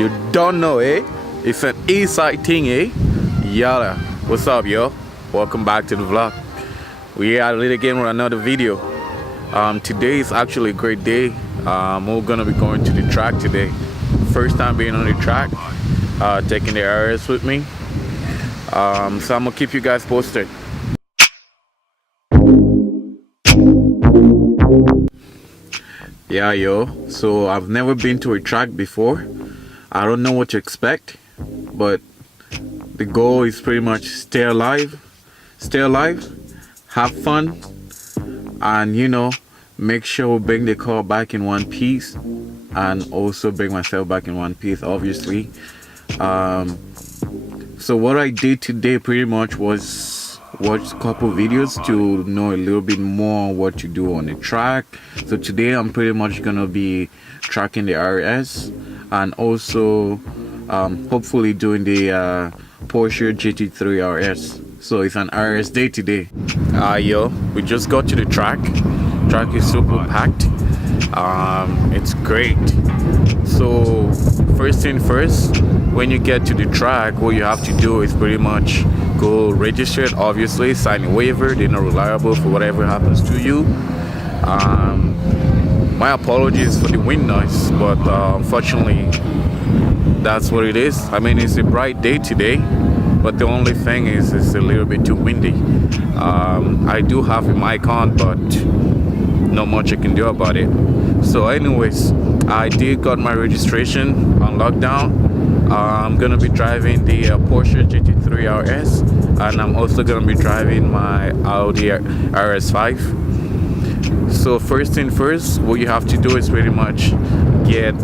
You don't know, eh? It's an eastside thing, eh? Yalla. What's up, yo? Welcome back to the vlog. We are it again with another video. Today is actually a great day. We're gonna be going to the track today. First time being on the track, taking the RS with me. So I'm gonna keep you guys posted. Yeah, yo. So I've never been to a track before. I don't know what to expect, but the goal is pretty much stay alive, have fun, and make sure we bring the car back in one piece, and also bring myself back in one piece, obviously. So what I did today pretty much was watch a couple videos to know a little bit more what to do on the track. So today I'm pretty much gonna be tracking the RS and also hopefully doing the Porsche GT3 RS. So it's an RS day today. Yo, we just got to the track. Track is super packed. It's great. So first thing first, when you get to the track, what you have to do is pretty much go register it, obviously, sign a waiver. They're not reliable for whatever happens to you. My apologies for the wind noise, but unfortunately that's what it is. I mean, it's a bright day today, but the only thing is it's a little bit too windy. I do have a mic on, but not much I can do about it. So anyways, I did got my registration on lockdown. I'm gonna be driving the Porsche GT3 RS, and I'm also gonna be driving my Audi RS5. So first thing first, what you have to do is pretty much get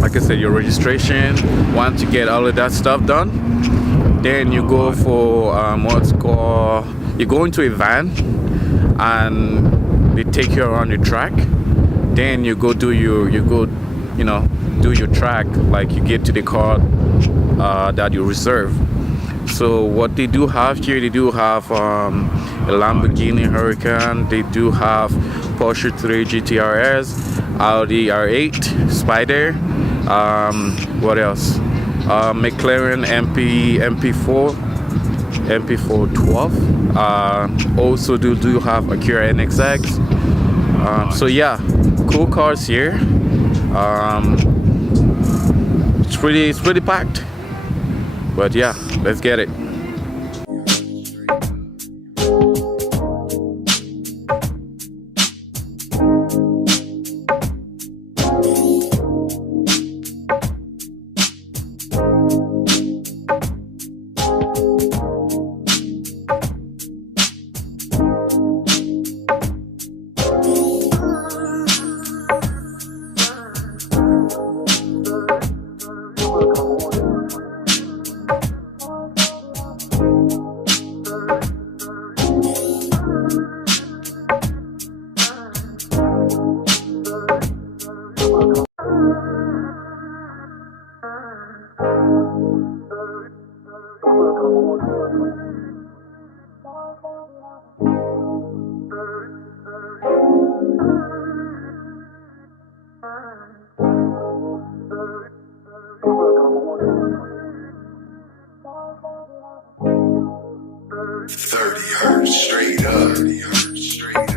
like I said, your registration. Once you get all of that stuff done, then you go for what's called, you go into a van and they take you around the track. Then you go do your do your track, like you get to the car that you reserve. So what they do have here, they do have a Lamborghini Huracan, they do have Porsche 3 GT RS, Audi R8 Spider, what else? McLaren MP412. Also do have Acura NXX. So yeah, cool cars here. It's pretty packed, but yeah, let's get it. Straight up. Straight up.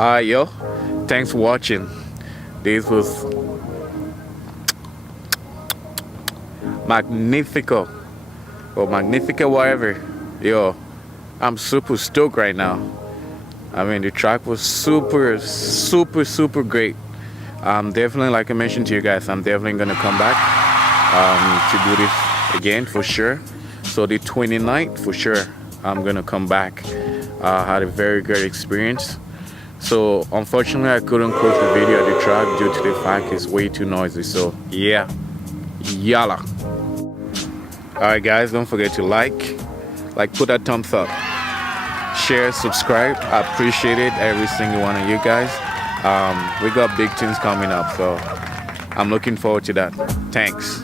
Alright, yo, thanks for watching. This was magnifico or magnifica, whatever. Yo, I'm super stoked right now. I mean, the track was super great. Definitely, like I mentioned to you guys, I'm definitely gonna come back to do this again for sure. So the 29th for sure, I'm gonna come back. Had a very great experience. So unfortunately, I couldn't close the video at the track due to the fact it's way too noisy. So yeah, yalla. Alright guys, don't forget to like, put that thumbs up, share, subscribe. I appreciate it, every single one of you guys. We got big things coming up, so I'm looking forward to that. Thanks.